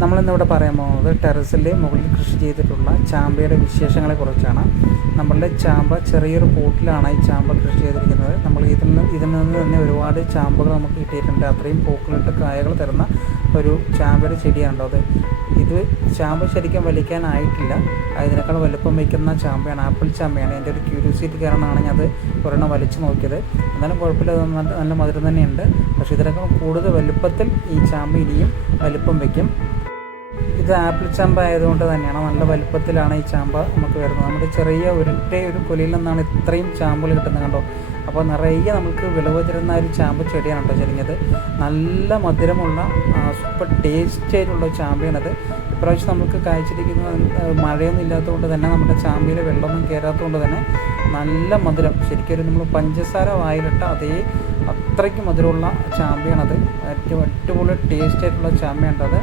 നമ്മളിന്നിവിടെ പറയാൻ പോകുന്നത് ടെറസിൽ മുകളിൽ കൃഷി ചെയ്തിട്ടുള്ള ചാമ്പയുടെ വിശേഷങ്ങളെക്കുറിച്ചാണ്. നമ്മളുടെ ചാമ്പ ചെറിയൊരു പോട്ടിലാണ് ഈ ചാമ്പ കൃഷി ചെയ്തിരിക്കുന്നത്. നമ്മൾ ഇതിൽ നിന്ന് തന്നെ ഒരുപാട് ചാമ്പകൾ നമുക്ക് കിട്ടിയിട്ടുണ്ട്. അത്രയും പൂക്കളിട്ട് കായകൾ തരുന്ന ഒരു ചാമ്പയുടെ ചെടിയാണല്ലോ അത്. ഇത് ചാമ്പ ശരിക്കും വലിക്കാനായിട്ടില്ല, ഇതിനേക്കാൾ വലുപ്പം വയ്ക്കുന്ന ചാമ്പയാണ്, ആപ്പിൾ ചാമ്പയാണ്. എൻ്റെ ഒരു ക്യൂരിയോസിറ്റി കാരണമാണ് ഞാൻ അത് ഒരെണ്ണം വലിച്ചു നോക്കിയത്. എന്നാലും കുഴപ്പമില്ല, നല്ല മധുരം തന്നെയുണ്ട്. പക്ഷേ ഇതിനേക്കാൾ കൂടുതൽ വലുപ്പത്തിൽ ഈ ചാമ്പ ഇനിയും വലുപ്പം വയ്ക്കും. ഇത് ആപ്പിൾ ചാമ്പ ആയതുകൊണ്ട് തന്നെയാണ് നല്ല വലുപ്പത്തിലാണ് ഈ ചാമ്പ നമുക്ക് വരുന്നത്. നമ്മുടെ ചെറിയ ഒരു കൊലയിൽ നിന്നാണ് ഇത്രയും ചാമ്പൽ കിട്ടുന്നത്, കണ്ടോ. അപ്പോൾ നിറയെ നമുക്ക് വിളവ് തരുന്ന ഒരു ചാമ്പ ചെടിയാണ് കേട്ടോ ചെരിഞ്ഞത്. നല്ല മധുരമുള്ള സൂപ്പർ ടേസ്റ്റ് ആയിട്ടുള്ള ചാമ്പയാണത്. ഇപ്രാവശ്യം നമുക്ക് കായ്ച്ചിരിക്കുന്നത് മഴയൊന്നും ഇല്ലാത്തതുകൊണ്ട് തന്നെ നമ്മുടെ ചാമ്പയിൽ വെള്ളമൊന്നും കയറാത്തതുകൊണ്ട് തന്നെ നല്ല മധുരം. ശരിക്കും നമ്മൾ പഞ്ചസാര വായിലിട്ട അതേ അത്രയ്ക്ക് മധുരമുള്ള ചാമ്പയാണത്. ഏറ്റവും അടിപൊളി ടേസ്റ്റ് ആയിട്ടുള്ള ചാമ്പയാണത്.